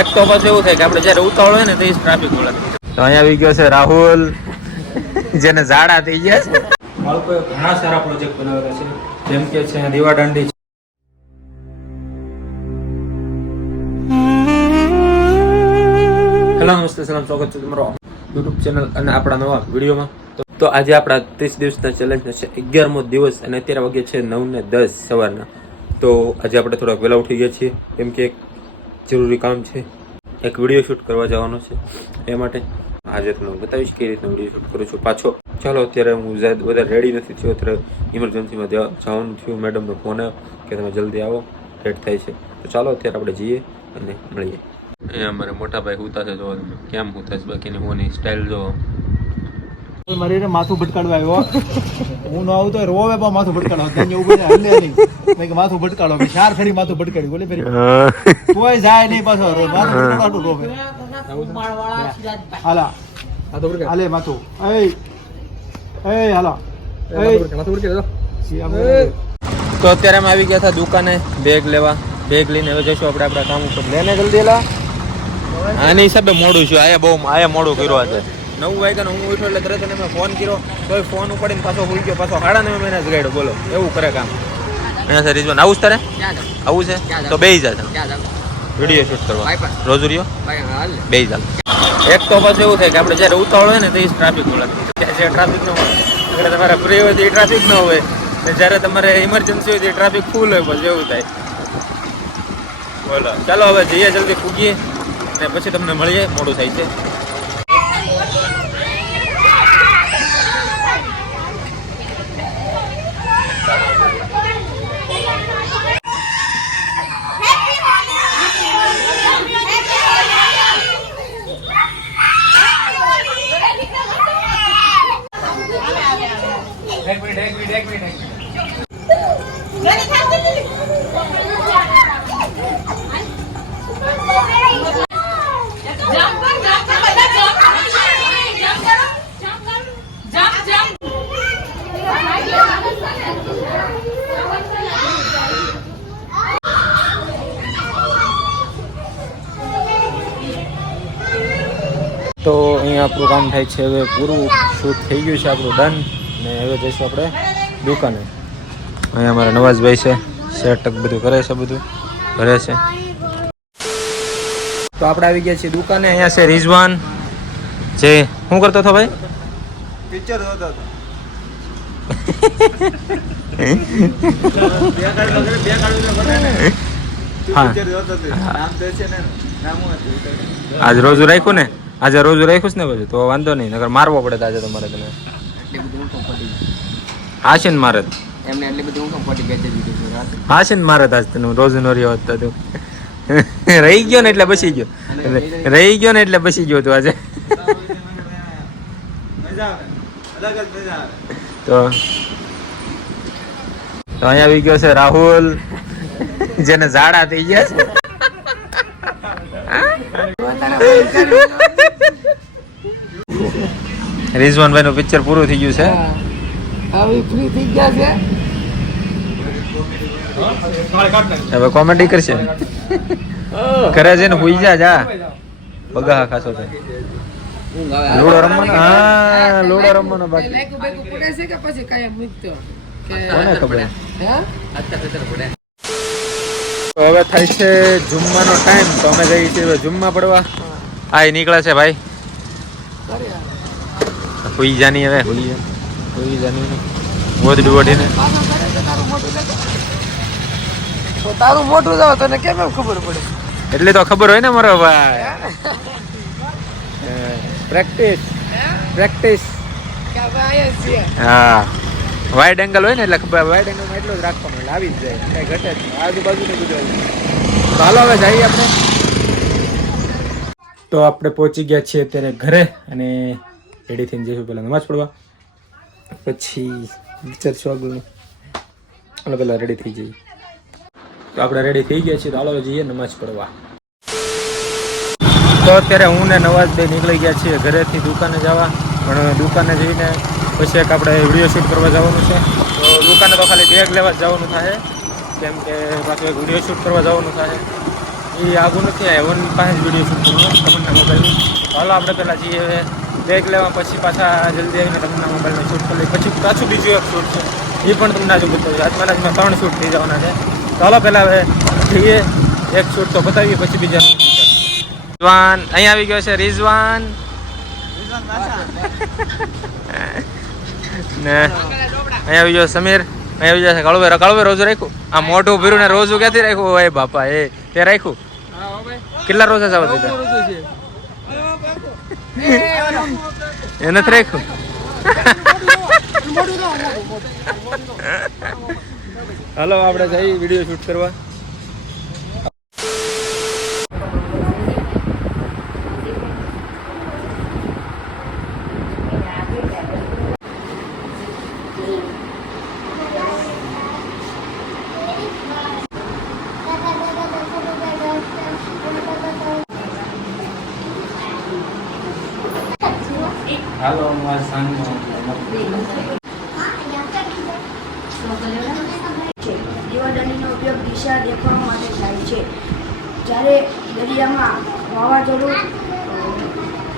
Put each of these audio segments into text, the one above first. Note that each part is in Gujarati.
એક તો પછી એવું થાય કે આપણે જ્યારે ઉતાવળ હોય ને તો એ ટ્રાફિક વળે તો અહીંયા આવી ગયો છે રાહુલ જેને ઝાડા થઈ ગયા છે. બાળકોએ ઘણા સારા પ્રોજેક્ટ બનાવેલા છે. જેમ કે છે દીવા દાંડી હેલો નમસ્તે સલામ સ્વાગત છે તમારો યુટ્યુબ ચેનલ અને આપણા નવા વિડીયોમાં. તો તો આજે આપણા ત્રીસ દિવસના ચેલેન્જનો છે અગિયારમો દિવસ અને અત્યારે વાગે છે નવ ને દસ સવારના. તો આજે આપણે થોડાક વહેલા ઉઠી ગયા છીએ. કેમ કે જરૂરી કામ છે. એક વીડિયો શૂટ કરવા જવાનો છે. એ માટે આજે તમને બતાવીશ કે રીતના વીડિયો શૂટ કરું છું. પાછો, ચાલો, અત્યારે હું વધારે રેડી નથી થયો. અત્યારે ઇમરજન્સીમાં જવાનું થયું. મેડમનો ફોન આવ્યો કે તમે જલ્દી આવો. લેટ થાય છે. તો ચાલો, અત્યારે આપણે જઈએ અને મળીએ. અહીંયા અમારે મોટા ભાઈ હુતા છે, જોવા તમે. કેમ હુતા છે? બાકીની હોની સ્ટાઇલ જોવો. મારીને માથું ભટકાડવા આવ્યો. હું ન આવું તો રોવે પણ માથું ભટકાડો ત્યાં ઊભો છે હલ્લે નહીં. મેં કે માથું ભટકાડો. કે ચાર ફેરી માથું ભટકાડ્યું. બોલે ફેરી. કોઈ જાય નહીં પાછો રો માથું ભટકાડું રોવે. હાલા. હાલે માથું. એય. એય હાલા. તો અત્યારે અમે આવી ગયા હતા દુકાને બેગ લેવા. બેગ લઈને હવે જઈશું આપણે આપણા કામ ઉપર. લેને જલ્દી લા આની હિસાબે મોડું છું. આયા બહુ આયા મોડું કર્યું આજે. નવ વાગ્યાનો હું ઉઠ્યો એટલે તરત એને મેં ફોન કર્યો. તોય ફોન ઉપાડીને પાછો ભૂલી ગયો પાછો સાડા નવે મહિના જ ગાડ્યો બોલો. એવું કરે કામ. અહીંયા સર રિઝવાન આવું તારે? આવું છે? તો બે જાય વીડિયો શૂટ કરવા. રોજ રહ્યો બે ચાલ એક તો પછી એવું થાય કે આપણે જ્યારે ઉતાવળ હોય ને તો એ ટ્રાફિક મળે જે ટ્રાફિક ન હોય. એટલે તમારે ફ્રી હોય તો એ ટ્રાફિક ન હોય. ને જ્યારે તમારે ઇમરજન્સી હોય તો એ ટ્રાફિક ફૂલ હોય પછી એવું થાય. બોલો. ચાલો હવે જઈએ જલ્દી ફૂગીએ. ને પછી તમને મળીએ. મોડું થાય છે તો અહીંયા આપણું કામ થાય છે. હવે પૂરું શૂટ થઈ ગયું છે આપણું ડન. ને હવે જઈશું આપણે દુકાને. અહીંયા અમારા નવાજભાઈ છે સેટક બધું કરે છે બધું કરે છે. તો આપણે આવી ગયા છીએ દુકાને અહીંયા છે રિઝવાન. જે શું કરતો હતો ભાઈ? પિક્ચર જોતો હતું. આજ રોજુ રાખ્યું ને? આજે રોજ રાખ્યું છે ને પછી તો વાંધો નહીં નગર મારવો પડે આજે તમારે તમે. હા છે ને મારે. એમને એટલી બધી ઊંઘ પડી ગઈ હા છે ને મારે આજ તને રોજ નો રહ્યો હતો તું. રહી ગયો ને એટલે બસી ગયો. રહી ગયો. ને એટલે બસી ગયો તું આજે. તો તો અહીંયા આવી ગયો છે રાહુલ. જેને ઝાડા થઈ ગયા છે. રિઝવાનભાઈ નું પિક્ચર પૂરું થઈ ગયું છે. હવે ફ્રી થઈ ગયા છે. હવે કોમેડી કરશે. ને હુઈ જા જા. બગા ખાસો ઊંઘ લૂડો રમવાનો હા લૂડો રમવાનો બાકી. પડે છે કે પછી કાયમ મૂકતો? કે કોને ખબર? હે? તો હવે થાય છે જુમ્માનો ટાઈમ તો અમે જઈએ છીએ જુમ્મા પડવા. આ નીકળે છે ભાઈ. હુઈ જાની હવે. હુઈ હુઈ જાની ગોદડી છે તારું મોટું જાવ તને કેમ એમ ખબર પડે? એટલે તો ખબર હોય ને મારો ભાઈ. Practice practice. હા. વાઇડ એંગલ હોય ને એટલે ખબર વાઇડ એંગલમાં એટલો જ રાખવાનો એટલે આવી જ જાય. કઈ ઘટે આજુબાજુ ને બધું આવી હાલો હવે જઈએ આપણે. તો આપણે પહોંચી ગયા છીએ અત્યારે ઘરે અને રેડી થઈને જઈશું પહેલાં નમાજ પડવા પછી વિચારશું આગળનું. અને પહેલાં રેડી થઈ જઈએ. તો આપણે રેડી થઈ ગયા છીએ તો હાલો જઈએ નમાજ પડવા તો અત્યારે હું ને નવાજભાઈ નીકળી ગયા છીએ ઘરેથી દુકાને જવા. પણ દુકાને જઈને પછી એક આપણે વીડિયો શૂટ કરવા જવાનું છે. તો દુકાને તો ખાલી બેગ લેવા જવાનું થાય. કેમ કે પાછું એક વીડિયો શૂટ કરવા જવાનું થાય. એ આગું નથી આવ્યો. વન પાસે વીડિયો શૂટ કરવાનો તમન્ના મોબાઈલનું હાલો આપણે પહેલાં જઈએ. હવે બેગ લેવા પછી પાછા જલ્દી આવીને તમને મોબાઈલમાં શૂટ કરી. પછી પાછું બીજું એક શૂટ છે. એ પણ તમને આજુ બતાવ્યું આજમાં આજમાં ત્રણ શૂટ થઈ જવાના છે. ચાલો પહેલાં હવે જઈએ. એક શૂટ તો બતાવીએ પછી બીજા રિઝવાન અહીં આવી ગયો છે રિઝવાન. ને અહીં આવી ગયો સમીર. અહીંયા આવી જશે કળવે કળવે રોજ રાખ્યું. આ મોઢું ભીરું ને રોજ ક્યાંથી રાખ્યું. એ બાપા એ તે રાખ્યું. કેટલા રોજા જાવ દીધા એ નથી રાખ્યું હાલો આપણે જઈ વીડિયો શૂટ કરવા. હાલો મારા સાંજમાં દીવાદાંડીનો ઉપયોગ દિશા દેખવા માટે થાય છે. જ્યારે દરિયામાં વાવાઝોડું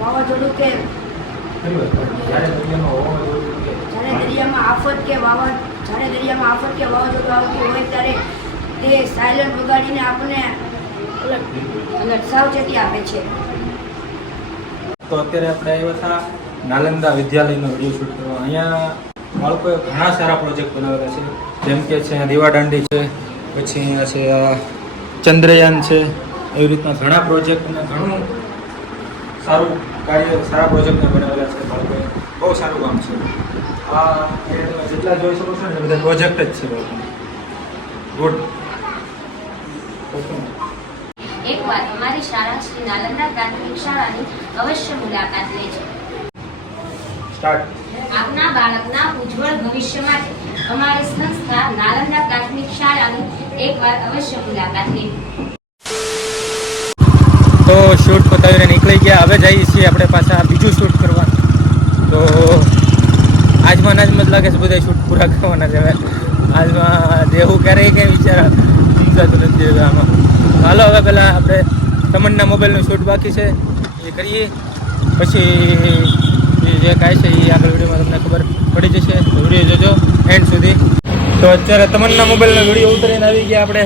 વાવાઝોડું કે જ્યારે દરિયામાં આફત કે વાવા જ્યારે દરિયામાં આફત કે વાવાઝોડું આવતું હોય ત્યારે તે સાયલન્ટ વગાડીને આપણને સાવચેતી આપે છે. તો અત્યારે આપણે આવ્યા હતા નાલંદા વિદ્યાલયનો વીડિયો શૂટ કરવા. અહીંયા બાળકોએ ઘણા સારા પ્રોજેક્ટ બનાવેલા છે. જેમ કે છે દીવાદાંડી છે, પછી અહીંયા છે, આ ચંદ્રયાન છે. એવી રીતના ઘણા પ્રોજેક્ટ અને ઘણું સારું કાર્ય, સારા પ્રોજેક્ટને બનાવેલા છે બાળકોએ. બહુ સારું કામ છે. આ તમે જેટલા જોઈ શકો છો ને બધા પ્રોજેક્ટ જ છે બાળકોને. ગુડ એકવાર અમારી શાળા શ્રી નાલંદા પ્રાથમિક શાળાની અવશ્ય મુલાકાત લેજો. સ્ટાર્ટ. આપના બાળકના ઉજ્જવળ ભવિષ્ય માટે અમારી સંસ્થા નાલંદા પ્રાથમિક શાળાની એકવાર અવશ્ય મુલાકાત લેજો તો શૂટ પતાવીને નીકળી ગયા. હવે જઈએ છીએ આપણે પાછા બીજું શૂટ કરવા. તો આજમાં ને જ લાગે છે બધા શૂટ પૂરા કરવાના છે હવે. આજમાં દેવું ક્યારેય કંઈ વિચાર? સમજાતું નથી હવે આમાં. હાલો હવે પહેલાં આપણે તમન્ના મોબાઈલનું શૂટ બાકી છે. એ કરીએ. પછી જે કાંઈ છે એ આગળ વિડીયોમાં તમને ખબર પડી જશે. તો વીડિયો જોજો એન્ડ સુધી. તો અત્યારે તમન્ના મોબાઈલનો વીડિયો ઉતરીને આવી ગયા આપણે.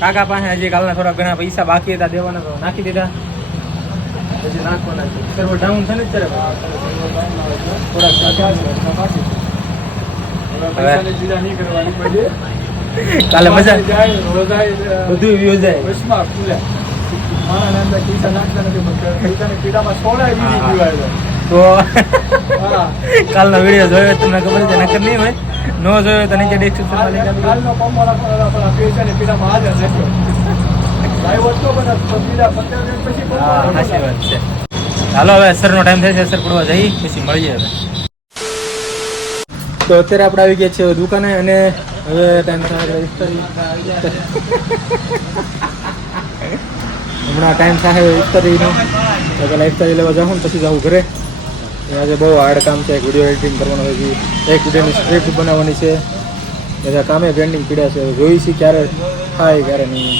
કાકા પાસે હજી કાલના થોડા ઘણા પૈસા બાકી હતા દેવાના તો નાખી દીધા. પછી નાખવાના છે. સર્વર ડાઉન છે ને અત્યારે? કાલે મજા બધું વ્યૂ જાય. તો કાલનો વીડિયો જોયો તમને ખબર છે નકર નહીં હોય. નો જોયો તો નીચે ડિસ્ક્રિપ્શનમાં લિંક આપી પછી હા સાચી વાત છે. હાલો હવે સરનો ટાઈમ થાય છે સર પડવા જઈ પછી મળીએ હવે. તો અત્યારે આપણે આવી ગયા છીએ દુકાને અને હવે ટાઈમ થાય હમણાં ટાઈમ થાય ઇફતારીનો તો પહેલાં ઇફતારી લેવા જાઉં ને પછી જાઉં ઘરે. આજે બહુ હાર્ડ કામ છે. એક વીડિયો એડિટિંગ કરવાનું છે. એક વિડીયોની સ્ક્રિપ્ટ બનાવવાની છે. બધા કામે પેન્ડિંગ પીડ્યા છે. હવે જોઈ છીએ ક્યારે થાય, ક્યારે નહીં.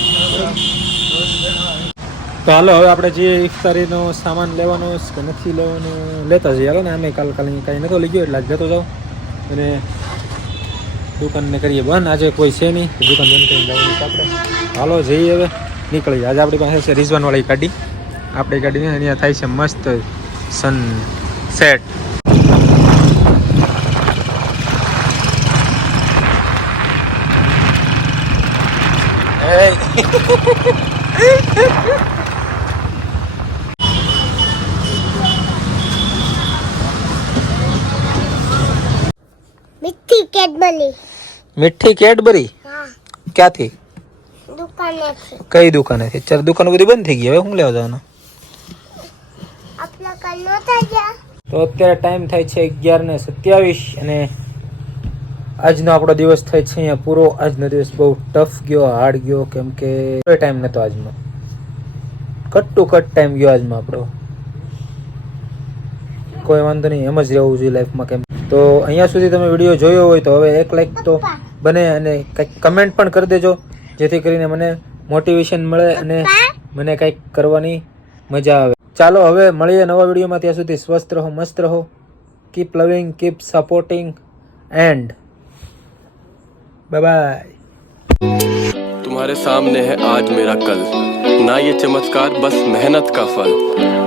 તો હાલો, હવે આપણે જે ઇફતારીનો સામાન લેવાનો કે નથી લેવાનો, લેતા જઈએ. હાલો ને અમે કાલ કાલે કાંઈ નતો લઈ ગયો એટલે જતો જાઉં. અને દુકાનને કરીએ બંધ. આજે કોઈ છે નહીં. દુકાન બંધ કરીને જવાનું આપણે. હાલો, જઈએ હવે. નીકળીએ. આજે આપણી પાસે છે રિઝવાનવાળી ગાડી. આપણી ગાડીને અહીંયા થાય છે મસ્ત સન. સેટ. મીઠી કેડબરી. મીઠી કેડબરી? ક્યાંથી? દુકાનેથી કઈ દુકાનેથી ચાલ દુકાન બધી બંધ થઈ ગઈ. હવે હું લેવા જવાનું? આપણા કાલ નહોતા ગયા. તો અત્યારે ટાઈમ થાય છે અગિયાર ને સત્યાવીસ અને આજનો આપણો દિવસ થાય છે અહીંયા પૂરો. આજનો દિવસ બહુ ટફ ગયો હાર્ડ ગયો કેમ કે કોઈ ટાઈમ નહોતો આજનો. કટ ટુ કટ ટાઈમ ગયો આજમાં આપણો. કોઈ વાંધો નહીં એમ જ રહેવું જોઈએ લાઈફમાં કેમ. તો અહીંયા સુધી તમે વીડિયો જોયો હોય તો હવે એક લાઈક તો બને અને કંઈક કમેન્ટ પણ કરી દેજો જેથી કરીને મને મોટિવેશન મળે અને મને કંઈક કરવાની મજા આવે. ચાલો હવે મળીએ નવા વિડીયોમાં ત્યાં સુધી સ્વસ્થ રહો મસ્ત રહો keep loving keep supporting and bye bye तुम्हारे सामने है आज मेरा कल ना ये चमत्कार बस मेहनत का फल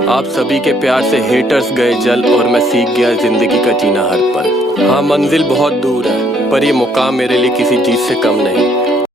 आप सभी के प्यार से हेटर्स गए जल और मैं सीख गया जिंदगी का जीना हर पल हाँ मंजिल बहुत दूर है पर ये मुकाम मेरे लिए किसी चीज से कम नहीं